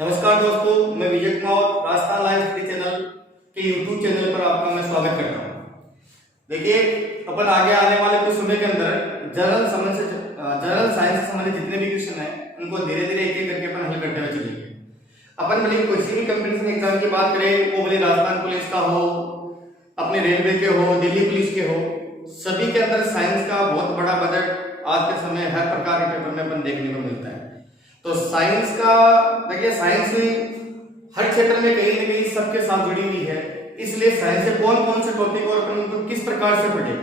नमस्कार दोस्तों, मैं Vijay Kumar Rajasthan Live Study channel के यूट्यूब चैनल पर आपका मैं स्वागत करता हूँ। देखिए, अपन आगे आने वाले कुछ समय के अंदर जनरल साइंस से संबंधित जितने भी क्वेश्चन हैं उनको धीरे धीरे एक एक करके अपन हल करते हुए चलेंगे। अपन भले किसी भी कंपटीशन एग्जाम की बात करें, वो भले राजस्थान पुलिस का हो, अपने रेलवे के हो, दिल्ली पुलिस के हो, सभी के अंदर साइंस का बहुत बड़ा बजट आज के समय हर प्रकार के पेपर में अपन देखने को मिलता है। तो साइंस का देखिए, साइंस हर क्षेत्र में कहीं ना कहीं सबके साथ जुड़ी हुई है। इसलिए साइंस से कौन कौन से टॉपिक और अपन उनको किस प्रकार से पढ़े,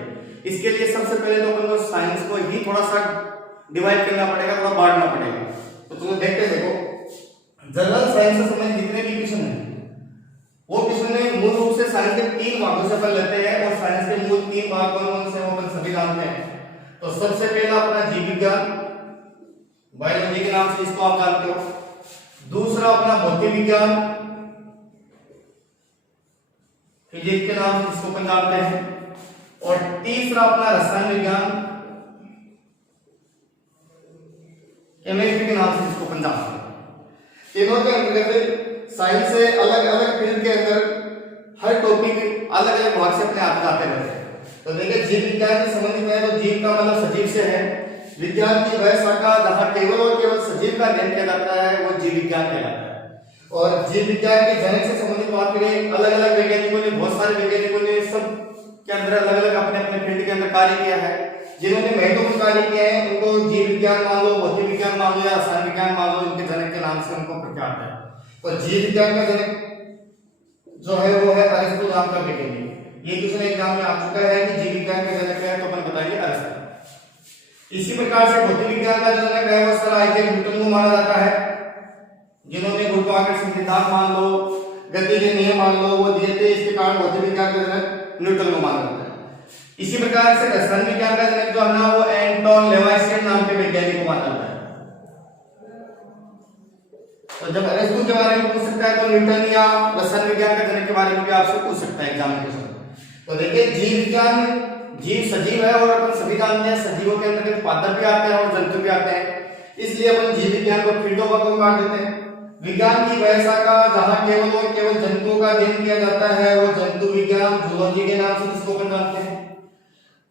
इसके लिए सबसे पहले तो अपन को साइंस को ही थोड़ा सा डिवाइड करना पड़ेगा, थोड़ा बांटना पड़ेगा। तो तुम देखो, जनरल साइंस से संबंधित जितने भी क्वेश्चन है वो क्वेश्चन मूल रूप से साइंस के 3 भागों से अपन लेते हैं, और साइंस के मूल 3 भाग कौन कौन से वो अपन सभी जानते हैं। तो सबसे पहला अपना जीव विज्ञान, बायोलॉजी के नाम से इसको आप जानते हो। दूसरा अपना भौतिक विज्ञान, फिजिक्स के नाम से इसको अपन जानते हैं। और तीसरा अपना रसायन विज्ञान, केमिस्ट्री के नाम से इसको अपन जानते हैं। तीनों के अंतर्गत साइंस से अलग अलग फील्ड के अंदर हर टॉपिक अलग अलग भाग से अपने आप आते रहते हैं। तो देखिए, जीव विज्ञान से संबंधित है तो जीव का मतलब सजीव से है। विज्ञान की वह शाखा जहां केवल और केवल सजीव का अध्ययन किया जाता है वो जीव विज्ञान कहलाता है। और जीव विज्ञान के जनक से संबंधित बात करें, अलग अलग वैज्ञानिकों ने, बहुत सारे वैज्ञानिकों ने सब के अंदर अलग अलग अपने अपने फील्ड के अंदर कार्य किया है। जिन्होंने महत्वपूर्ण कार्य किए हैं उनको जीव विज्ञान मान लो, भौतिक विज्ञान मान लो या रसायन विज्ञान मान लो, उनके जनक के नाम से उनको प्रख्यात है। और जीव विज्ञान का जनक जो है वो है अरिस्टो नाम का वैज्ञानिक। ये क्वेश्चन एग्जाम में आ चुका है कि जीव विज्ञान का जनक है, तो अपन बताइए अरिस्टो। इसी प्रकार से भौतिक विज्ञान का जनक है वो सर आइजैक न्यूटन को माना जाता है, जिन्होंने गुरुत्वाकर्षण सिद्धांत मान लो, गति के नियम मान लो वो दिए थे। इसके कारण भौतिक विज्ञान का जनक न्यूटन को माना जाता है। इसी प्रकार से रसायन विज्ञान का जनक जो है ना वो एंटोन लेवाइसियर नाम के वैज्ञानिक को माना जाता है। तो जब अरिस्टो के बारे में पूछ सकता है तो न्यूटन या रसायन विज्ञान का जनक के बारे में भी आपसे पूछ सकता है एग्जामिनेशन। तो देखिए, जीव विज्ञान, जीव सजीव है और अपन सभी जानते हैं सजीवों के अंदर पादप भी आते हैं और जंतु भी आते हैं। इसलिए अपन जीव विज्ञान को फील्डों का बांट देते हैं। विज्ञान की वह शाखा जहां केवल और केवल जंतुओं का अध्ययन किया जाता है वो जंतु विज्ञान, जूलॉजी के नाम से जिसको अपन जानते हैं।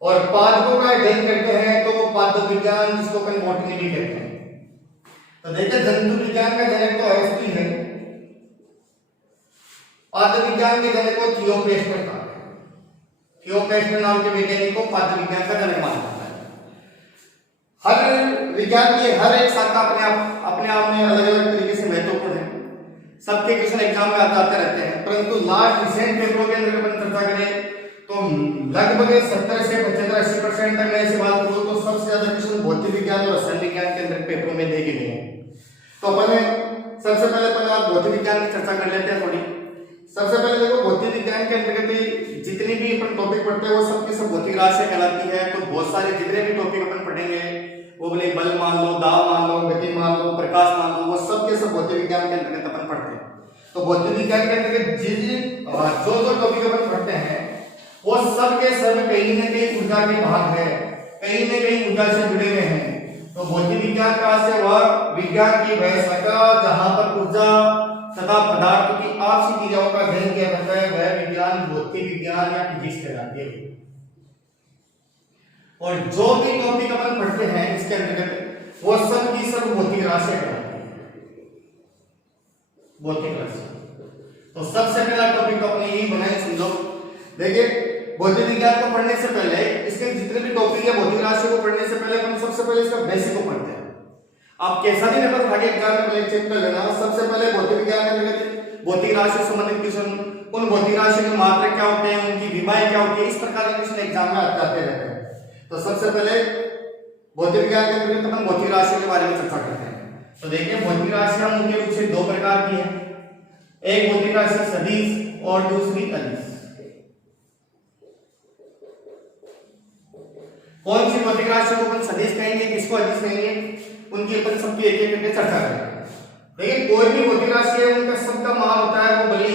और पादपों का अध्ययन करते हैं तो वो पादप विज्ञान, जिसको अपन बॉटनी भी कहते हैं। तो देखिए, जंतु विज्ञान का जनक तो अरिस्टो है, पादप विज्ञान के जनक को थियोफ्रेस्टर था। थियोफ्रेस्टर नाम के वैज्ञानिक को पादप विज्ञान का जनक माना जाता है। हर विज्ञान की हर एक शाखा अपने आप में अलग अलग तरीके से महत्वपूर्ण है। सबके क्वेश्चन एग्जाम में आते रहते हैं, परंतु लास्ट रिसेंट पेपरों के अंदर अपन चर्चा करें तो लगभग 70 से 75-80% तक मैं ऐसी बात करूं तो सबसे ज्यादा क्वेश्चन भौतिक विज्ञान और रसायन विज्ञान के अंदर पेपरों में देखे गए हैं। तो अपन सबसे पहले अपन भौतिक विज्ञान की चर्चा कर लेते हैं थोड़ी। सबसे पहले देखो, भौतिक विज्ञान के अंतर्गत जितनी भी अपन टॉपिक पढ़ते हैं वो सब की सब भौतिक राशियां कहलाती है। तो बहुत सारे जितने भी टॉपिक अपन पढ़ेंगे वो बोले बल मान लो, दाब मान लो, गति मान लो, प्रकाश मान लो, वो सब के सब भौतिक विज्ञान के अंतर्गत अपन पढ़ते हैं। तो भौतिक विज्ञान के अंतर्गत जो टॉपिक अपन पढ़ते हैं वो सब के सब कहीं ना कहीं ऊर्जा के भाग है, कहीं ना कहीं ऊर्जा से जुड़े हुए हैं। तो भौतिक विज्ञान का से वह विज्ञान की वह शाखा जहां पर ऊर्जा तथा पदार्थों की आपसी क्रियाओं का अध्ययन किया जाता है वह विज्ञान भौतिक विज्ञान या फिजिक्स कहलाती है। और जो भी टॉपिक अपन पढ़ते हैं इसके अंतर्गत वो सब की सब भौतिक राशियां कहलाती है, भौतिक राशि। तो सबसे पहला टॉपिक तो अपने यही बनाए समझो। देखिए, भौतिक विज्ञान को पढ़ने से पहले इसके जितने भी टॉपिक है भौतिक राशियों को पढ़ने से पहले अपन सबसे पहले इसका बेसिक को पढ़ते हैं। आप कैसा भी पेपर भागे एग्जाम में चेक कर लेना, सबसे पहले भौतिक विज्ञान के अंतर्गत भौतिक राशि से संबंधित क्वेश्चन, उन भौतिक राशि के मात्रा क्या होते हैं, उनकी विमाएं क्या होती है, इस प्रकार के क्वेश्चन एग्जाम में आते रहते हैं। तो सबसे पहले भौतिक विज्ञान के अंतर्गत अपन भौतिक राशियों के बारे में चर्चा करते हैं। तो देखिए, भौतिक राशियां मुख्य रूप से 2 प्रकार की है। एक भौतिक राशि सदिश और दूसरी अदिश। कौन सी भौतिक राशियों को अपन सदिश कहेंगे, किसको अदिश कहेंगे, उनकी अपन सबकी एक एक करके चर्चा करेंगे। देखिए, कोई भी भौतिक राशि है उनका सबका मान होता है वो भले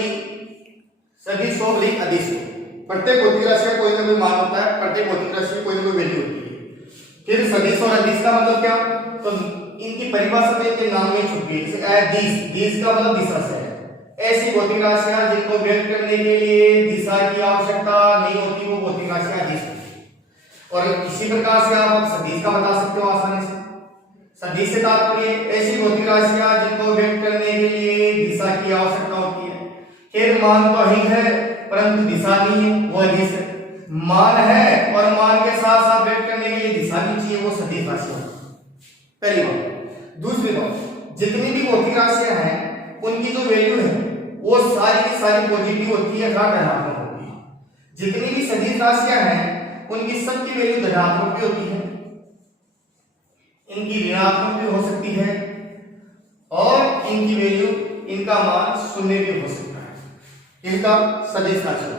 सदिश हो भले अदिश हो। प्रत्येक भौतिक राशि का कोई ना कोई मान होता है, प्रत्येक भौतिक राशि की कोई ना कोई वैल्यू होती है। फिर सदिश और अदिश का मतलब क्या, तो इनकी परिभाषा में इनके नाम में छुपी है। जैसे दिस का मतलब दिशा से है। ऐसी भौतिक राशियां जिनको व्यक्त करने के लिए दिशा की आवश्यकता नहीं होती वो भौतिक राशियां अदिश होती है। और इसी प्रकार से आप सदिश का बता सकते हो आसानी से। सदिश से तात्पर्य ऐसी भौतिक राशियां जिनको व्यक्त करने के लिए दिशा की आवश्यकता होती है। खैर मान तो ही है परंतु दिशा नहीं है, वो अदिश है। मान है और मान के साथ साथ व्यक्त करने के लिए दिशा भी चाहिए, वो सदिश राशि होती है। पहली बात। दूसरी बात, जितनी भी भौतिक राशियां हैं उनकी जो वैल्यू है वो सारी की सारी पॉजिटिव होती है, धनात्मक होती है। जितनी भी सदिश राशियां हैं उनकी सबकी वैल्यू धनात्मक भी होती है, इनकी ऋणात्मक भी हो सकती है और इनकी वैल्यू, इनका मान शून्य भी हो सकता है, इनका सदिश राशि।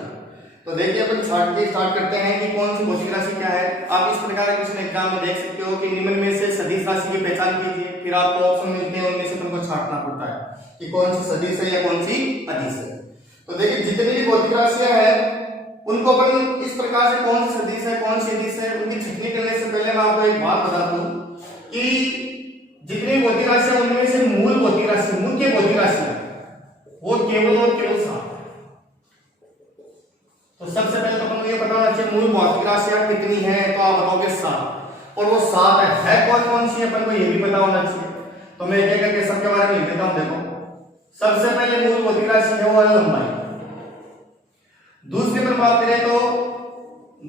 तो देखिए अपन स्टार्ट करते हैं कि कौन सी भौतिक राशि क्या है। आप इस प्रकार के क्वेश्चन एग्जाम में देख सकते हो कि निम्न में से सदिश राशि की पहचान कीजिए, फिर आपको ऑप्शन मिलते हैं उनमें से तुमको छांटना पड़ता है कि कौन सी सदिश है या कौन सी अदिश है। तो देखिए जितनी भी भौतिक राशियां हैं उनको अपन इस प्रकार से कौन सी सदिश है कौन सी अदिश है उनकी छटनी करने से पहले मैं आपको एक बात बता दूं कि जितनी भौतिक राशियां उनमें से मूल भौतिक राशि, मुख्य भौतिक राशि वो केवल और केवल 7। तो सबसे पहले तो अपन को ये पता होना चाहिए मूल भौतिक राशियां कितनी है, तो आप बताओगे 7। और वो 7 है कौन कौन सी, अपन को ये भी पता होना चाहिए। तो मैं एक एक करके सबके बारे में लिख देता हूं। देखो सबसे पहले मूल भौतिक राशि है वो है लंबाई। दूसरे पर बात करें तो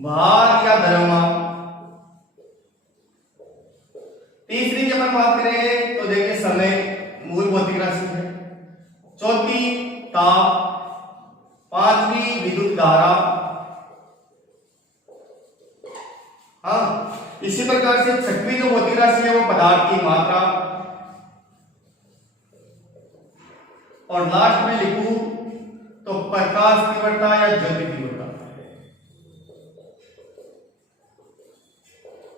भार या द्रव्यमान। तीसरी की अपन बात करें तो देखिए समय मूल भौतिक राशि है। चौथी ताप। पांचवी विद्युत धारा। हाँ, इसी प्रकार से छठवीं जो भौतिक राशि है वो पदार्थ की मात्रा। और लास्ट में लिखूं तो प्रकाश तीव्रता या ज्योति तीव्रता।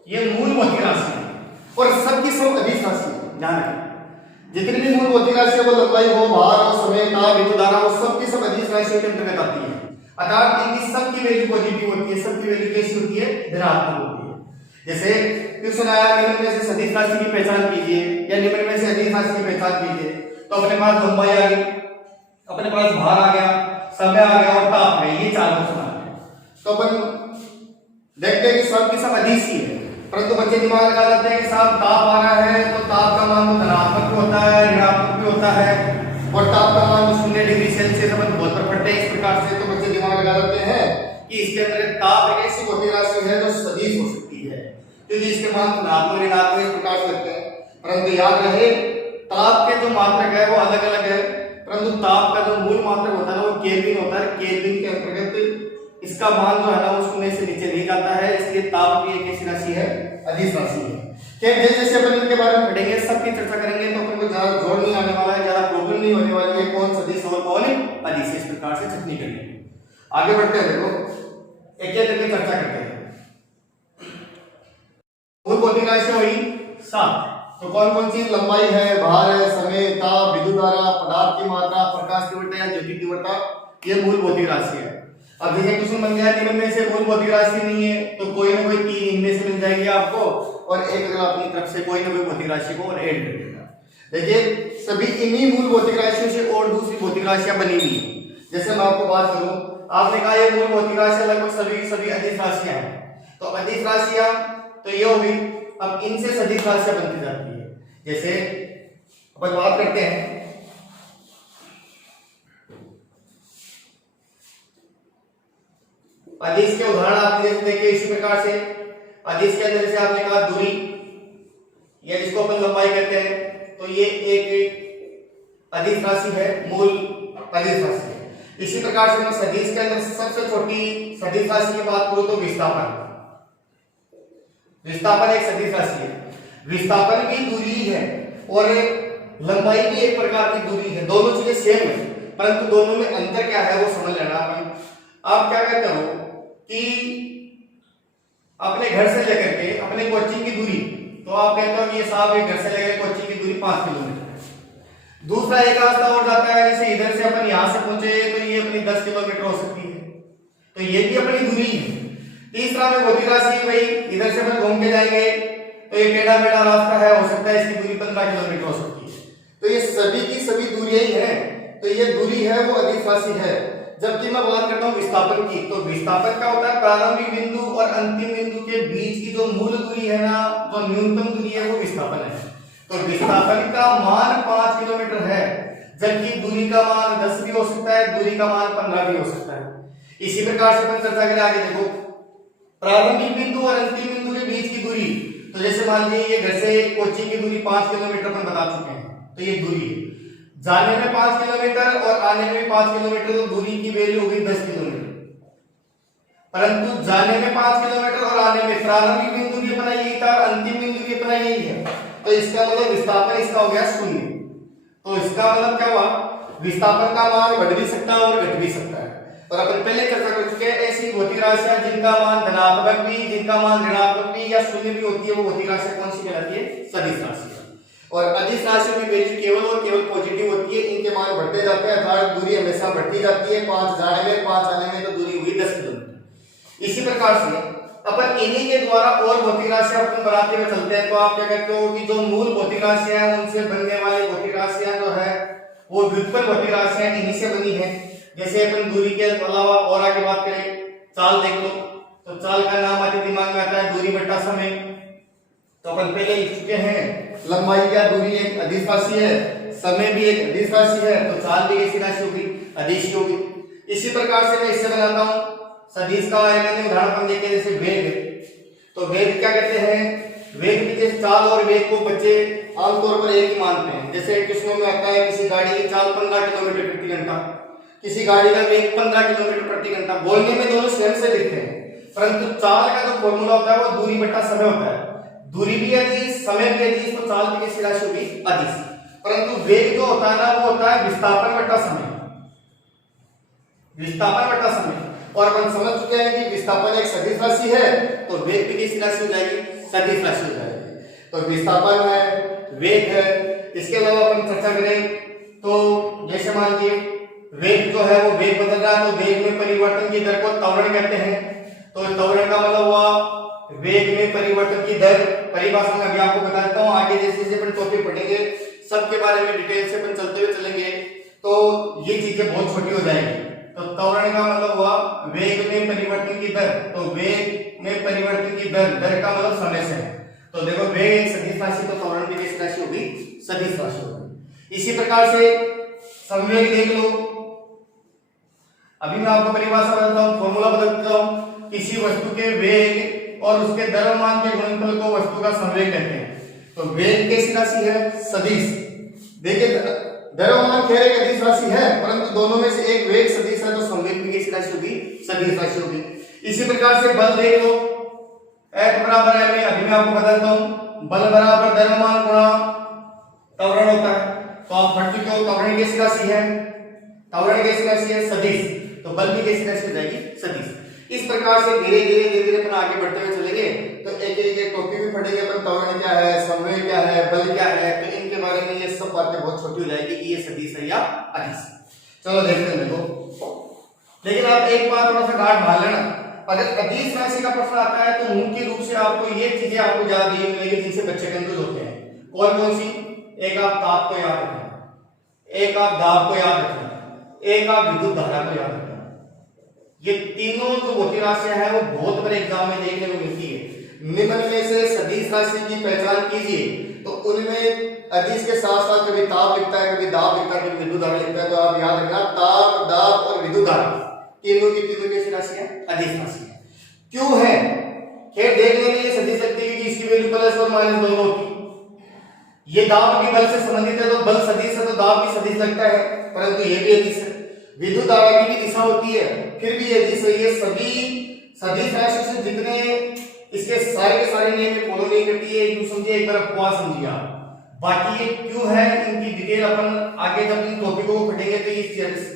ये मूल भौतिक राशि है और सबकी सब अदिश राशि है। ध्यान रखें जितनी भी मूल भौतिक राशि है वो लंबाई हो, भार और समय, ताप, विद्युत धारा वो सबकी सब अदिश राशि के अंतर्गत आती है। अर्थात इनकी सबकी वैल्यू पॉजिटिव होती है, सबकी वैल्यू कैसी होती है, धनात्मक होती है। जैसे क्वेश्चन आया निम्न में से सदिश राशि की पहचान कीजिए या निम्न में से अदिश राशि की पहचान कीजिए, तो अपने पास लंबाई आ गई, अपने पास भार आ गया, समय आ गया और ताप आ गया, ये चार ऑप्शन आ गए। तो अपन देखते हैं कि सबकी सब अदिश ही है, परंतु बच्चे दिमाग लगा लेते हैं कि साहब ताप आ रहा है तो ताप का मान तो धनात्मक भी होता है, ऋणात्मक भी होता है और ताप का मान 0 डिग्री सेल्सियस अपन बहुत पर पढ़ते हैं इस प्रकार से। तो बच्चे दिमाग लगा लेते हैं कि इसके अंदर ताप एक ऐसी भौतिक राशि है जो सदिश हो सकती है क्योंकि इसके मान धनात्मक ऋणात्मक इस प्रकार से लगते हैं। परंतु याद रहे ताप के जो मात्रक है वो अलग अलग है, परंतु ताप का जो मूल मात्रक होता है वो केल्विन होता है। केल्विन के अंतर्गत इसका मान जो है ना वो 0 से नीचे नहीं जाता है, इसलिए ताप भी एक ऐसी राशि है, अदिश राशि है। जैसे जैसे अपन इनके बारे में पढ़ेंगे सबकी चर्चा करेंगे तो अपन को ज्यादा जोड़ नहीं आने वाला है, ज्यादा प्रॉब्लम नहीं होने वाली है कौन सदिश और कौन अदिश, इस प्रकार से छटनी करेंगे। आगे बढ़ते हैं, देखो एक एक करके चर्चा करते हैं। मूल भौतिक राशि हुई 7, तो कौन कौन सी, लंबाई है, भार है, समय, ताप, विद्युत धारा, पदार्थ की मात्रा, प्रकाश तीव्रता या ज्योति तीव्रता, ये मूल भौतिक राशि है। अब जैसे क्वेश्चन बन गया निम्न में से मूल भौतिक राशि नहीं है तो कोई ना कोई 3 इनमें से मिल जाएगी आपको और एक अगर अपनी तरफ से कोई ना कोई भौतिक राशि को और ऐड कर देगा। देखिए सभी इन्हीं मूल भौतिक राशियों से और दूसरी भौतिक राशियां बनी हुई है। जैसे मैं आपको बात करूं, आपने कहा ये मूल भौतिक राशियां लगभग सभी की सभी अदिश राशियां हैं, तो अदिश राशियां तो ये होगी। अब इनसे सदिश राशियां बनती जाती है। जैसे अपन बात करते हैं अदिश के उदाहरण आप देखिए इसी प्रकार से। अदिश के अंदर जैसे आपने कहा दूरी या जिसको अपन लंबाई कहते हैं, तो ये एक अदिश राशि है, मूल अदिश राशि है। इसी प्रकार से मैं सदिश के अंदर सबसे छोटी सदिश राशि की बात करूं तो विस्थापन। विस्थापन एक सदिश राशि है। विस्थापन भी दूरी है और लंबाई भी एक प्रकार की दूरी है, दोनों चीजें सेम है, परंतु दोनों में अंतर क्या है वो समझ लेना। आप क्या कहते हो कि अपने घर से लेकर के अपने कोचिंग की दूरी, तो आप कहते हो कि ये साहब घर से लेकर कोचिंग की दूरी 5 किलोमीटर है। दूसरा एक रास्ता और जाता है, जैसे इधर से अपन यहां से पहुंचे तो ये अपनी 10 किलोमीटर हो सकती है, तो ये भी अपनी दूरी है। तीसरा में भौतिक राशि भाई इधर से अपन घूम के जाएंगे तो तो ये टेढ़ा मेढ़ा रास्ता है, हो सकता है इसकी दूरी 15 किलोमीटर हो सकती है। तो ये सभी की सभी दूरियां ही हैं, तो ये दूरी है वो अदिश राशि है। जबकि मैं बात करता हूँ विस्थापन की, तो विस्थापन क्या होता है, प्रारंभिक बिंदु और अंतिम बिंदु के बीच की जो मूल दूरी है ना, जो न्यूनतम दूरी है वो विस्थापन है। तो विस्थापन का मान 5 किलोमीटर है, जबकि दूरी का मान 10 भी हो सकता है, दूरी का मान 15 भी हो सकता है। इसी प्रकार से अपन चर्चा करें आगे। देखो प्रारंभिक बिंदु और अंतिम बिंदु के बीच की दूरी, तो जैसे मान लीजिए ये घर से कोच्चि की दूरी 5 किलोमीटर अपन बता चुके हैं, तो ये दूरी है। जाने में 5 किलोमीटर और आने में भी 5 किलोमीटर, तो दूरी की वैल्यू होगी 10 किलोमीटर। परंतु जाने में 5 किलोमीटर और आने में प्रारंभिक बिंदु भी अपना यही था, अंतिम बिंदु भी अपना यही है, तो इसका मतलब विस्थापन इसका हो गया 0। तो इसका मतलब क्या हुआ, विस्थापन का मान बढ़ भी सकता है और घट भी सकता है। और अपन पहले चर्चा कर चुके हैं, ऐसी भौतिक राशियां जिनका मान धनात्मक भी, जिनका मान ऋणात्मक भी या शून्य भी होती है, वो भौतिक राशियां कौन सी कहलाती है, सदिश राशि। और अदिश राशियों की वैल्यू केवल और केवल पॉजिटिव होती है, इनके मान बढ़ते जाते हैं, अर्थात दूरी हमेशा बढ़ती जाती है। 5 जाने में 5 आने में, तो दूरी हुई 10 किलोमीटर। इसी प्रकार से अपन इन्हीं के द्वारा और भौतिक राशियां अपन बनाते हुए चलते हैं। तो आप क्या कहते हो कि जो मूल भौतिक राशियां हैं उनसे बनने वाली भौतिक राशियां जो है वो व्युत्पन्न भौतिक राशियां इन्हीं से बनी है। जैसे अपन दूरी के अलावा और आगे बात करें, चाल देख लो, तो चाल का नाम आते दिमाग में आता है दूरी बटा समय। तो अपन पहले लिख चुके हैं, लंबाई या दूरी एक अदिश राशि है, समय भी एक अदिश राशि है, तो चाल भी कैसी राशि होगी, अदिश होगी। इसी प्रकार से मैं इससे बनाता हूं सदिश का मैंने उदाहरण अपन देखे, जैसे वेग। तो वेग क्या कहते हैं, वेग भी जैसे चाल और वेग को बच्चे आमतौर पर एक ही मानते हैं। जैसे किस्मों में आता है किसी गाड़ी की चाल 15 किलोमीटर प्रति घंटा, किसी गाड़ी का वेग 15 किलोमीटर प्रति घंटा। बोलने में दोनों सेम से दिखते हैं, परंतु चाल का जो फॉर्मूला होता है वो दूरी बटा समय होता है। दूरी भी अदिश, समय भी अदिश, तो चाल भी कैसी राशि होगी, अदिश। परंतु वेग जो होता है ना वो होता है विस्थापन बटा समय, विस्थापन बटा समय। और अपन समझ चुके हैं कि विस्थापन एक सदिश राशि है, तो वेग भी कैसी राशि हो जाएगी, सदिश राशि हो जाएगी। तो विस्थापन है, वेग है। इसके अलावा अपन चर्चा करें तो जैसे मान लीजिए वेग जो है वो वेग बदल रहा है, तो वेग में परिवर्तन की दर को त्वरण कहते हैं। तो त्वरण का मतलब हुआ वेग में परिवर्तन की दर। परिभाषा में अभी आपको बता देता हूं, आगे जैसे जैसे अपन टॉपिक पढ़ेंगे सबके बारे में डिटेल से अपन चलते हुए चलेंगे, तो ये चीजें बहुत छोटी हो जाएंगी। तो त्वरण का मतलब हुआ वेग में परिवर्तन की दर, तो वेग में परिवर्तन की दर, दर का मतलब समय से। तो देखो वेग एक सदिश राशि, तो त्वरण भी कैसी राशि होगी, सदिश राशि होगी। इसी प्रकार से संवेग देख लो, अभी मैं आपको परिभाषा बताता हूं, फॉर्मूला बदल देता हूं। किसी वस्तु के वेग और उसके द्रव्यमान के गुणनफल को वस्तु का संवेग कहते हैं। तो वेग कैसी राशि है, सदिश। देखिए द्रव्यमान कह रहे अदिश राशि है, परंतु दोनों में से एक वेग सदिश है, तो संवेग भी कैसी राशि होगी, सदिश राशि होगी। इसी प्रकार से बल देख लो, F बराबर है, अभी मैं आपको बताता हूं, बल बराबर द्रव्यमान गुणा त्वरण होता है। तो आप पढ़ चुके हो त्वरण कैसी राशि है, त्वरण कैसी राशि है, सदिश। तो बल भी कैसी राशि हो जाएगी, सदिश। इस प्रकार से धीरे धीरे धीरे धीरे अपन आगे बढ़ते हुए चलेंगे, तो एक एक टॉपिक भी पढ़ेंगे अपन, त्वरण क्या है, संवेग क्या है, बल क्या है, तो इनके बारे में ये सब बातें बहुत छोटी हो जाएगी कि ये सदिश है या अदिश। चलो देखते हैं। देखो लेकिन आप एक बात थोड़ा सा गांठ बांध लेना, अगर अदिश राशि का प्रश्न आता है तो मुख्य रूप से आपको ये चीजें आपको याद नहीं मिलेगी जिनसे बच्चे कंफ्यूज होते हैं। कौन कौन सी, एक आप ताप को याद रखना, एक आप दाब को याद रखना, एक आप विद्युत धारा को याद रखना। ये तीनों जो भौतिक राशियां हैं वो बहुत बड़े एग्जाम में देखने को मिलती है। निम्न में से सदिश राशि की पहचान कीजिए, तो उनमें अदिश के साथ साथ कभी ताप लिखता है, कभी दाब लिखता है, कभी विद्युत धारा लिखता है। तो आप याद रखना ताप, दाब और विद्युत धारा तीनों की तीनों कैसी राशि है, अदिश राशि है। क्यों है, खैर देखने में ये सदिश लगती है कि इसकी वैल्यू प्लस और माइनस दोनों होती। ये दाब भी बल से संबंधित है, तो बल सदिश है तो दाब भी सदिश लगता है, परंतु ये भी अदिश है। विद्युत धारा की भी दिशा होती है, फिर भी अदिश है। ये सभी सदिश राशि से जितने इसके सारे के सारे नियम फॉलो नहीं करती है, क्यों समझिए, एक तरफ हुआ समझिए आप। बाकी ये क्यों है इनकी डिटेल अपन आगे जब इन टॉपिकों को पढ़ेंगे तो ये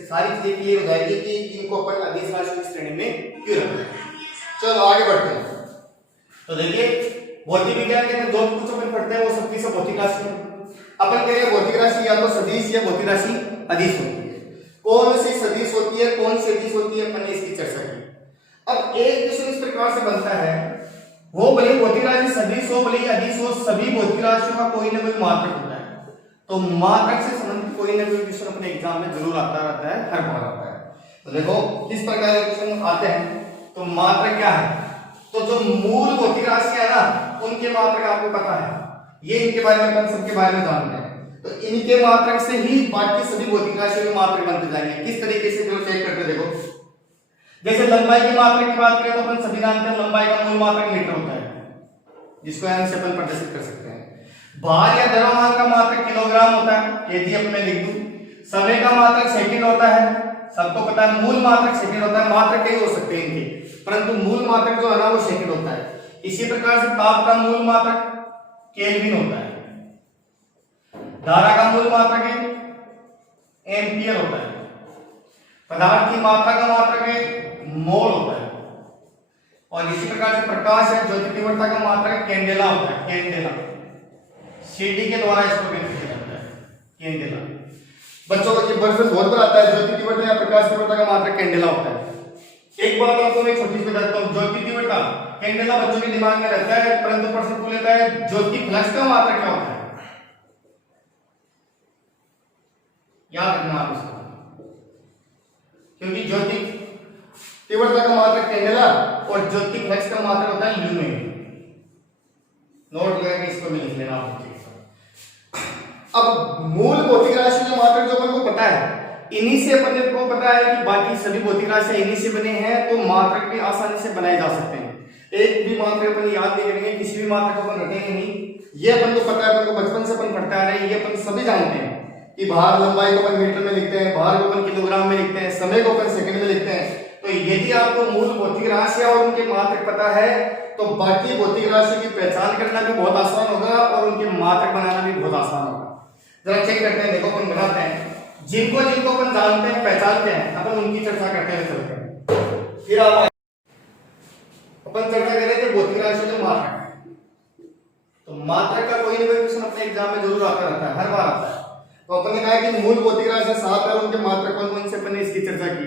सारी चीजें क्लियर हो जाएगी कि इनको अपन अदिश राशि की श्रेणी में क्यों रखते हैं। चलो आगे बढ़ते हैं। तो देखिए भौतिक विज्ञान के अंदर जो कुछ अपन पढ़ते हैं वो सबकी सब भौतिक राशि है। अपन कहेंगे भौतिक राशि या तो सदिश या भौतिक राशि अदिश होती है। कौन सी सदिश होती है, कौन सी अदिश होती है, अपन ने इसकी चर्चा की। अब एक क्वेश्चन इस प्रकार से बनता है वो भले भौतिक राशि सदिश हो, भले अदिश हो, सभी भौतिक राशियों का कोई ना कोई मात्रक होता है। तो मात्रक से संबंधित कोई ना कोई क्वेश्चन अपने एग्जाम में जरूर आता रहता है, हर बार आता है। तो देखो किस प्रकार के क्वेश्चन आते हैं। तो मात्रक क्या है, तो जो मूल भौतिक राशि है ना, उनके मात्रक आपको पता है, ये इनके बारे में अपन सबके बारे में जानते हैं। तो इनके मात्रक से ही बाकी सभी भौतिक राशियों के मात्रक बनते जाएंगे। किस तरीके से जो चेक करते देखो, जैसे लंबाई के मात्रक की बात करें तो अपन सभी जानते हैं लंबाई का मूल मात्रक मीटर होता है, जिसको एम से अपन प्रदर्शित कर सकते हैं। भार या द्रव्यमान का मात्रक किलोग्राम होता है, केजी अब मैं लिख दूं। समय का मात्रक सेकंड होता है, सबको पता है। मूल मात्रक सेकंड होता है, मात्रक कई हो सकते हैं इनके, परंतु मूल मात्रक जो है ना वो सेकंड होता है। इसी प्रकार से ताप का मूल मात्रक केल्विन होता है, धारा का मूल मात्रक एम्पियर होता है, पदार्थ की मात्रा का मात्रक मोल होता है, और इसी प्रकार से प्रकाश या ज्योति तीव्रता का मात्रक कैंडेला होता है, कैंडेला। सीडी के द्वारा इसको व्यक्त किया जाता है, कैंडेला। बच्चों को ये वर्ष बहुत बार आता है, ज्योति तीव्रता या प्रकाश तीव्रता का मात्रक कैंडेला होता है। एक बात आपको मैं छोटी सी बताता हूं, ज्योति तीव्रता कैंडेला बच्चों के दिमाग में रहता है, परंतु प्रश्न पूछ लेता है ज्योति फ्लक्स का मात्रक क्या होता है, याद रखना आप इसको, क्योंकि ज्योति तीव्रता का मात्रक कैंडेला और ज्योति फ्लक्स का मात्रक होता है ल्यूमेन। नोट करके इसको भी लिख लेना आप। अब मूल भौतिक राशि के मात्रक जो अपन को पता है, इन्हीं से अपन को पता है कि बाकी सभी भौतिक राशियां इन्हीं से बने हैं, तो मात्रक भी आसानी से बनाए जा सकते हैं। एक भी मात्रक अपन याद नहीं करेंगे, किसी भी मात्रक को अपन रखेंगे नहीं, ये अपन को पता है, अपन को बचपन से अपन पढ़ते आ रहे हैं, ये अपन सभी जानते हैं कि भार लंबाई को अपन मीटर में लिखते हैं, भार को अपन किलोग्राम में लिखते हैं, समय को अपन सेकंड में लिखते हैं। तो यदि आपको मूल भौतिक राशि और उनके मात्रक पता है तो बाकी भौतिक राशि की पहचान करना भी बहुत आसान होगा और उनके मात्रक बनाना भी बहुत आसान होगा। जरा चेक करते हैं, देखो अपन बनाते हैं, जिनको जिनको अपन जानते हैं पहचानते हैं, अपन उनकी चर्चा करते हुए चलते हैं। फिर अपन चर्चा कर रहे थे भौतिक राशि के मात्रक। तो मात्रक का कोई ना कोई क्वेश्चन अपने एग्जाम में जरूर आता रहता है, हर बार आता है। तो अपन ने कहा कि मूल भौतिक राशि 7 है, उनके मात्रक कौन कौन से, अपन ने इसकी चर्चा की।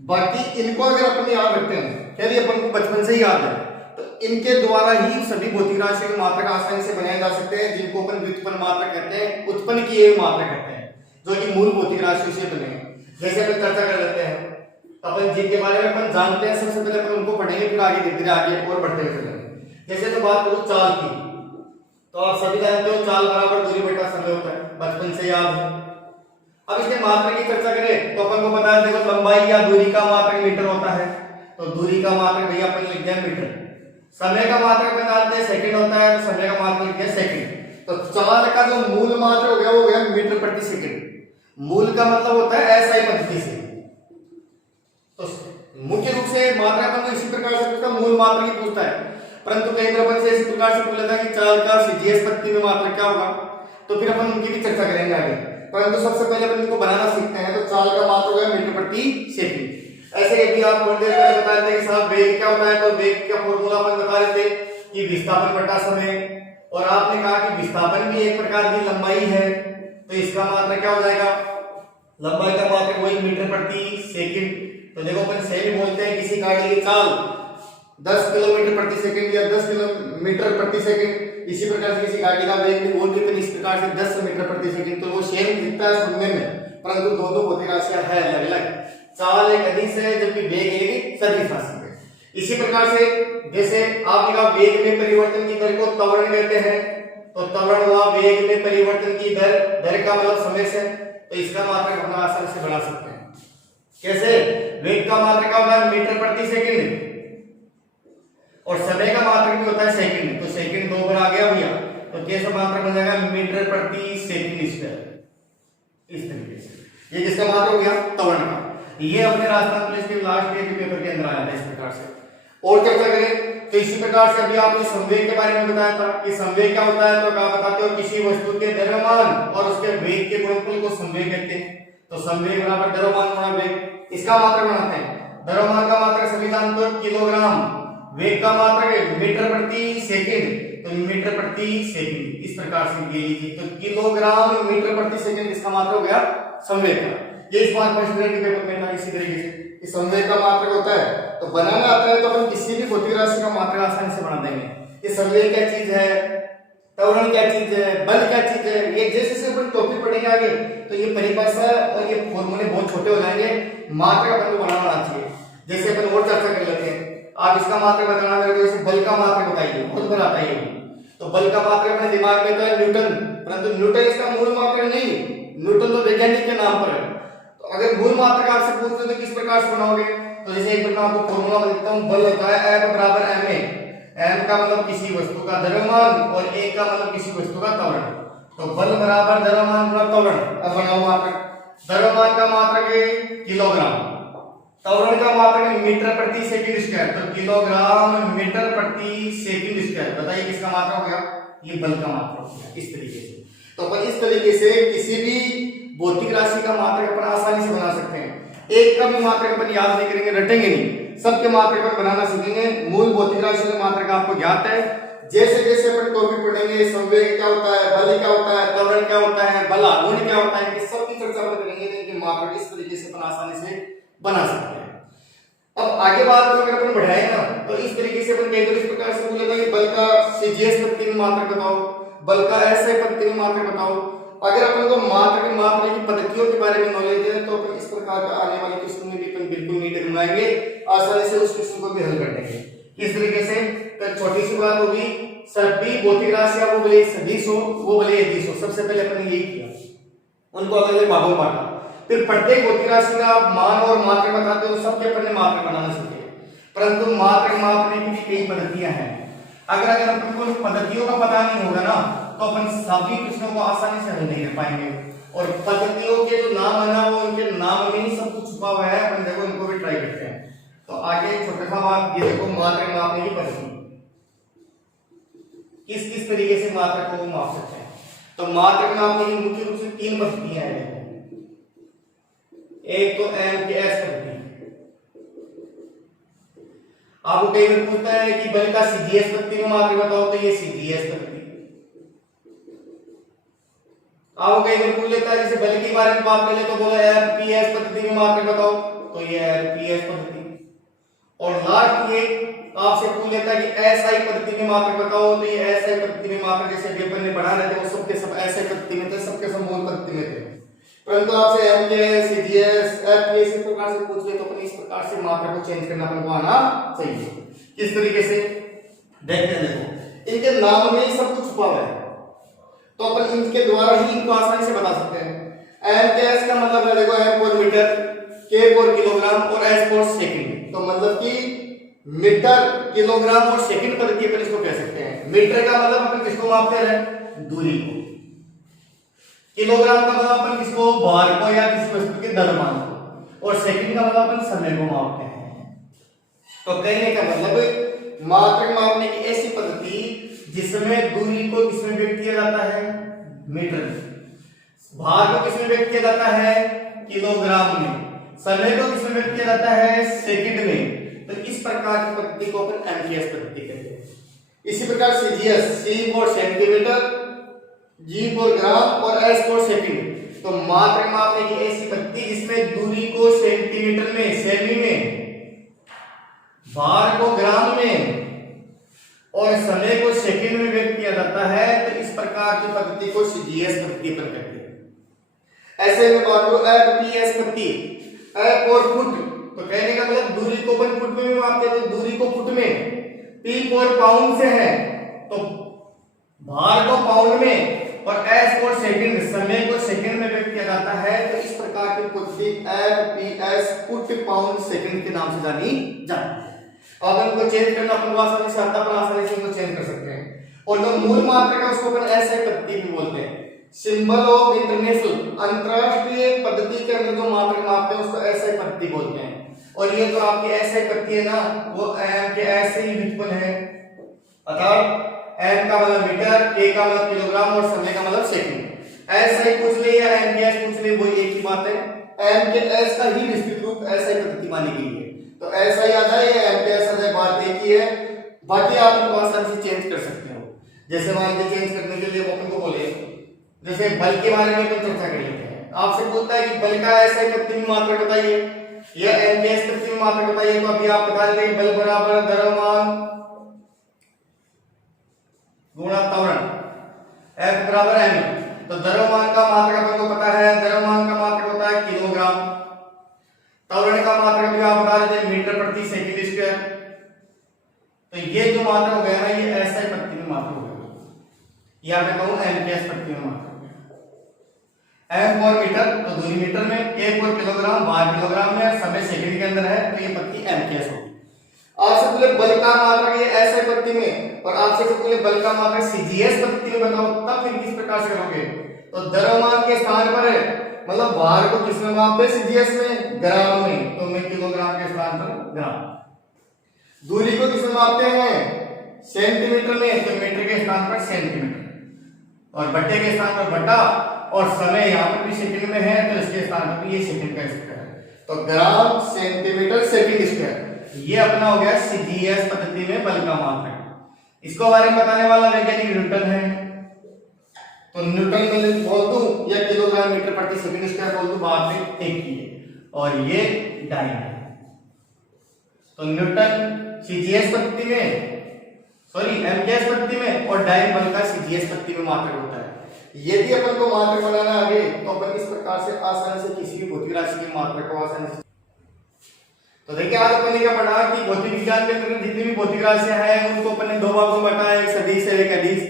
बाकी इनको अगर अपन याद रखते हैं, यदि अपन को बचपन से ही याद है, तो इनके द्वारा ही सभी भौतिक राशि के मात्रक आसानी से बनाए जा सकते हैं, जिनको अपन व्युत्पन्न मात्रक कहते हैं, उत्पन्न किए हुए मात्रक कहते हैं, जो कि मूल भौतिक राशि से बने हैं। जैसे अपन चर्चा कर लेते हैं, अपन जिनके बारे में अपन जानते हैं सबसे पहले अपन उनको पढ़ेंगे, फिर आगे धीरे धीरे आगे और बढ़ते हुए चलेंगे। जैसे तो बात करूं चाल की, तो आप सभी जानते हो चाल बराबर दूरी बटा समय होता है, बचपन से याद है। अब इसके मात्रक की चर्चा करें तो अपन को पता है, देखो लंबाई या दूरी का मात्रक मीटर होता है, तो दूरी का मात्रक भैया अपन लिख दिया मीटर। समय का मात्रक अपन जानते हैं सेकंड होता है, तो समय का मात्रक लिख दिया सेकंड। तो चाल का जो मूल मात्रक हो गया वो हो गया मीटर प्रति सेकंड। मूल का मतलब होता है एसआई पद्धति से। तो मुख्य रूप से मात्रा अपन को इसी प्रकार से उसका मूल मात्रक ही पूछता है, परंतु कई बार अपन से इसी प्रकार से पूछ लेता है कि चाल का सीजीएस पद्धति में मात्रक क्या होगा, तो फिर अपन उनकी भी चर्चा करेंगे आगे। परंतु सबसे पहले अपन इनको बनाना सीखते हैं। तो चाल का मात्रक हो गया मीटर प्रति सेकंड। ऐसे यदि आप थोड़ी देर पहले बता रहे थे कि साहब वेग क्या होता है, तो वेग का फॉर्मूला अपन बता रहे थे कि विस्थापन बटा समय, और आपने कहा कि विस्थापन भी एक प्रकार की लंबाई है, तो इसका मात्रक क्या हो जाएगा, लंबाई का मात्रक वही मीटर प्रति सेकंड। तो देखो अपन सेमी बोलते हैं किसी गाड़ी की चाल 10 किलोमीटर प्रति सेकंड या 10 किलोमीटर प्रति सेकंड, इसी प्रकार से किसी गाड़ी का वेग भी बोल भी इस प्रकार से 10 मीटर प्रति सेकंड। तो वो सेम दिखता है सुनने में, परंतु दोनों भौतिक राशियां है अलग अलग। चाल एक अदिश है जबकि वेग एक सदिश राशि है। इसी प्रकार से जैसे आपने कहा वेग में परिवर्तन की दर को त्वरण कहते हैं, तो त्वरण हुआ वेग में परिवर्तन की दर, दर का मतलब समय से, तो इसका मात्रक हम आसानी से बना सकते हैं। कैसे, वेग का मात्रक क्या होता है मीटर प्रति सेकंड, और समय का मात्रक भी होता है सेकंड, तो सेकंड 2 बार आ गया भैया, तो कैसा मात्रक बन जाएगा मीटर प्रति सेकंड स्क्वायर। इस तरीके से ये किसका मात्रक हो गया, त्वरण का। ये अपने राजस्थान पुलिस के लास्ट ईयर के पेपर के अंदर आया था इस प्रकार से। और चर्चा करें तो इसी प्रकार से अभी आपने संवेग के बारे में बताया था कि संवेग क्या होता है, तो क्या बताते हो, किसी वस्तु के द्रव्यमान और उसके वेग के गुणनफल को संवेग कहते हैं। तो संवेग बराबर द्रव्यमान गुणा वेग, इसका मात्रक बनाते हैं। द्रव्यमान का मात्रक सभी जानते हो किलोग्राम, वेग का मात्रक है मीटर प्रति सेकंड, तो मीटर प्रति सेकंड। इस प्रकार से ये लीजिए, तो किलोग्राम मीटर प्रति सेकंड इसका मात्रक हो गया संवेग का। ये इस बार फर्स्ट ग्रेड के पेपर में था इसी तरीके से। कि संवेग का मात्रक होता है, तो बनाना आता है तो अपन किसी भी भौतिक राशि का मात्रक आसानी से बना देंगे। ये संवेग क्या चीज है, त्वरण क्या चीज है, बल क्या चीज है, ये जैसे जैसे अपन टॉपिक पढ़ेंगे आगे तो ये परिभाषा और ये फॉर्मूले बहुत छोटे हो जाएंगे। मात्रक अपन को बनाना आना चाहिए। जैसे अपन और चर्चा कर लेते हैं, आप इसका मात्रक बताना मेरे को, जैसे बल का मात्रक बताइए, बहुत बार आता है ये। तो बल का मात्रक अपने दिमाग में तो है न्यूटन, परंतु न्यूटन इसका मूल मात्रक नहीं, न्यूटन तो वैज्ञानिक के नाम पर है। तो अगर मूल मात्रक आपसे पूछ ले तो किस प्रकार से बनाओगे, तो जैसे एक बार मैं आपको फॉर्मूला बताता हूं, बल होता है F बराबर ma, m का मतलब किसी वस्तु का द्रव्यमान और a का मतलब किसी वस्तु का त्वरण। तो बल बराबर द्रव्यमान गुणा त्वरण। अब बनाओ मात्रक, द्रव्यमान का मात्रक है किलोग्राम, त्वरण का मात्रक है मीटर प्रति सेकंड स्क्वायर, तो किलोग्राम मीटर प्रति सेकंड स्क्वायर। बताइए किसका मात्रक हो गया, ये बल का मात्रक हो गया। इस तरीके से तो अपन इस तरीके से किसी भी भौतिक राशि का मात्रक अपन आसानी से बना सकते हैं। एक का भी मात्रक अपन याद नहीं करेंगे, रटेंगे नहीं, सबके मात्रक अपन बनाना सीखेंगे। मूल भौतिक राशि का मात्रक आपको ज्ञात है। जैसे जैसे अपन टॉपिक पढ़ेंगे, संवेग क्या होता है, बल क्या होता है, त्वरण क्या होता है, बल आघूर्ण क्या होता है, सब की चर्चा अपन करेंगे। इनके मात्रक इस तरीके से अपन आसानी से बना सकते हैं। अब आगे बात अगर अपन बढ़ाएं ना, तो इस तरीके से अपन कई बार इस प्रकार से बोलेगा कि बल का सीजीएस पद्धति में मात्रक बताओ, बल का एसआई पद्धति में मात्रक बताओ। अगर अपन को मात्रक की पद्धतियों के बारे में नॉलेज है तो अपन इस प्रकार का आने वाले क्वेश्चन में भी अपन बिल्कुल नहीं डगमगाएंगे, आसानी से उस क्वेश्चन को भी हल कर देंगे। इस तरीके से तो छोटी सी बात होगी, सभी भौतिक राशियां वो भले सदिश हो वो भले अदिश हो, सबसे पहले अपन ने यही किया, उनको अलग अलग भागों में बांटा। फिर प्रत्येक भौतिक राशि का आप मान और मात्रक बताते हो, सबके अपन ने मात्रक बनाना सीखे। परंतु मात्रक मापने की भी कई पद्धतियां हैं। अगर अपन को पद्धतियों का पता नहीं होगा ना तो अपन सभी प्रश्नों को आसानी से हल नहीं कर पाएंगे। और पद्धतियों के जो नाम है ना, वो उनके नाम में ही सब कुछ छुपा हुआ है। अपन देखो इनको भी ट्राई करते हैं। तो आगे छोटा सा बात ये देखो, मात्रक मापने की पद्धति किस किस तरीके से मात्रक को माप सकते हैं। तो मात्रक मापने की मुख्य रूप से तीन पद्धतियां हैं। एक तो एमकेएस पद्धति, आपको कई बार पूछता है कि बल का सीजीएस पद्धति में मात्रक बताओ, तो ये सीजीएस पद्धति। आपको कई बार पूछ लेता है जैसे बल के बारे में बात कर ले तो बोला एफपीएस पद्धति में मात्रक बताओ, तो ये एफपीएस पद्धति। और लास्ट ये आपसे पूछ लेता है कि एसआई पद्धति में मात्रक बताओ, तो ये एसआई पद्धति में मात्रक जैसे पेपर में पढ़ा रहे थे वो सबके सब एसआई पद्धति में थे, सबके सब मूल पद्धति में थे। परंतु आपसे एमकेएस, सीजीएस, एफपीएस इस प्रकार से पूछ ले तो अपन इस प्रकार से मात्रक को चेंज करना अपन को आना चाहिए। किस तरीके से देखते हैं, देखो इनके नाम में ही सब कुछ छुपा हुआ है, तो अपन इनके द्वारा ही इनको आसानी से बता सकते हैं। एमकेएस का मतलब है देखो एम फॉर मीटर, के फॉर किलोग्राम और एस फॉर सेकंड। तो मतलब कि मीटर, किलोग्राम और सेकंड पद्धति अपन इसको कह सकते हैं। मीटर का मतलब अपन किसको मापते हैं, दूरी को। किलोग्राम का मतलब अपन किसको, भार को या किसी वस्तु के द्रव्यमान को। और सेकंड का मतलब अपन समय को मापते हैं। तो कहने का मतलब मात्रक मापने की ऐसी पद्धति जिसमें दूरी को किसमें व्यक्त किया जाता है, मीटर में, भार को किसमें व्यक्त किया जाता है, किलोग्राम में, समय को किसमें व्यक्त किया जाता है, सेकंड में। तो इस प्रकार की पद्धति को अपन एमकेएस पद्धति कहते हैं। इसी प्रकार CGS, C for centimetre, G for gram और एस फॉर सेकंड। तो मात्रक मापने की ऐसी पद्धति जिसमें दूरी को सेंटीमीटर में, सेमी में, भार को ग्राम में और समय को सेकंड में व्यक्त किया जाता है, तो इस प्रकार की पद्धति को सीजीएस पद्धति पर कहते हैं। ऐसे में बात करो एफपीएस पद्धति, एफ और फुट, तो कहने का मतलब दूरी को अपन फुट में मापते हैं, तो दूरी को फुट में। पी फॉर पाउंड से है, तो भार को पाउंड में, और एस फॉर सेकंड, समय को सेकंड में व्यक्त किया जाता है। तो इस प्रकार की पद्धति एफपीएस, फुट पाउंड सेकंड के नाम से जानी जाती है। अब इनको चेंज करना अपन को आसानी से आता है, अपन आसानी से इनको चेंज कर सकते हैं। और जो मूल मात्रक है उसको अपन एसआई पद्धति भी बोलते हैं। सिंबल ऑफ इंटरनेशनल, अंतरराष्ट्रीय पद्धति के अंदर जो मात्रक मापते हैं उसको एसआई पद्धति बोलते हैं। और ये जो आपकी एसआई पद्धति है ना, वो एम के ऐसे ही व्युत्पन्न है, अर्थात एम का मतलब मीटर, के का मतलब किलोग्राम और समय का मतलब सेकंड। एसआई पूछ ले या एमकेएस पूछ ले, वो एक ही बात है। एमकेएस का ही विस्तृत रूप एसआई पद्धति मानी गई है। तो एसआई आ जाए या एमकेएस आ जाए, बात एक ही है। बाकी आप इनको आसानी से चेंज कर सकते हो। जैसे मान लीजिए चेंज करने के लिए अपन को बोले, जैसे बल के बारे में अपन चर्चा कर लेते हैं। आपसे पूछता है कि बल का एसआई पद्धति में मात्रक बताइए, यह एमकेएस प्रति में मात्रक बताइए। तो अभी आप बता देते बल बराबर द्रव्यमान गुणा त्वरण, F बराबर m। तो द्रव्यमान का मात्रक अपन को पता है, द्रव्यमान का मात्रक होता है किलोग्राम, त्वरण का मात्रक भी आप बता देते मीटर प्रति सेकंड स्क्वायर। तो ये जो मात्रक हो गया ना, ये एसआई प्रति में मात्रक हो गया, या मैं कहूं एमकेएस प्रति में मात्रक। एम फॉर मीटर तो दूरी मीटर में, के फॉर किलोग्राम बार किलोग्राम में, समय सेकंड के अंदर है, तो ये प्रति एमकेएस होगी। आपसे बोले बल का मात्रक ये एसआई प्रति में, और आपसे बोले बल का मात्रक सीजीएस प्रति में बताओ, तब फिर किस प्रकार से करोगे। तो द्रव्यमान के स्थान पर मतलब भार को किसमें मापते हैं, सीजीएस में, ग्राम में, तो मैं किलोग्राम के स्थान पर ग्राम। दूरी को किसमें मापते हैं, सेंटीमीटर में, तो मीटर के स्थान पर सेंटीमीटर, और बट्टे के स्थान पर बट्टा, और समय यहाँ पर भी सेकंड में है, तो इसके स्थान पर भी ये सेकंड का स्क्वायर है। तो ग्राम सेंटीमीटर सेकंड स्क्वायर, ये अपना हो गया सीजीएस पद्धति में बल का मात्रक। इसको बारे में बताने वाला वैज्ञानिक न्यूटन है। तो न्यूटन में बोल दूं या किलोग्राम मीटर प्रति सेकंड स्क्वायर बोल दूं, बाद में एक ही है, और ये डाइन है। तो न्यूटन सीजीएस पद्धति में, सॉरी एमकेएस पद्धति में, और डाइन बल का सीजीएस पद्धति में मात्रक होता है। यदि अपन को मात्रक बनाना आगे, तो अपन इस प्रकार से आसानी से किसी भी भौतिक राशि के मात्रक को आसानी से। तो देखिए आज अपन ने क्या पढ़ा कि भौतिक विज्ञान के अंदर जितनी भी भौतिक राशियां हैं उनको अपन ने दो भागों में बांटा, एक सदिश है, एक अदिश।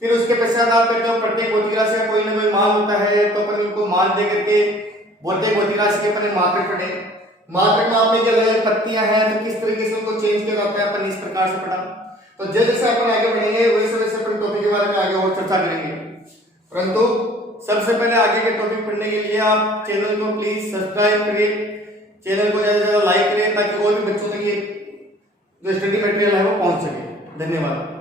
फिर उसके पश्चात आप कहते हो प्रत्येक भौतिक राशि का कोई ना कोई मान होता है, तो अपन उनको मान दे करके प्रत्येक भौतिक राशि के अपन ने मात्रक पढ़े। मात्रक मापने की अलग अलग पत्तियां हैं, तो किस तरीके से उनको चेंज किया जाता है, अपन इस प्रकार से पढ़ा। तो जैसे अपन आगे बढ़ेंगे वैसे वैसे अपन टॉपिक के बारे में आगे और चर्चा करेंगे। परंतु सबसे पहले आगे के टॉपिक पढ़ने के लिए आप चैनल को प्लीज सब्सक्राइब करिए, चैनल को ज्यादा से ज्यादा लाइक करें, ताकि और भी बच्चों तक ये जो स्टडी मटेरियल है वो पहुंच सके। धन्यवाद।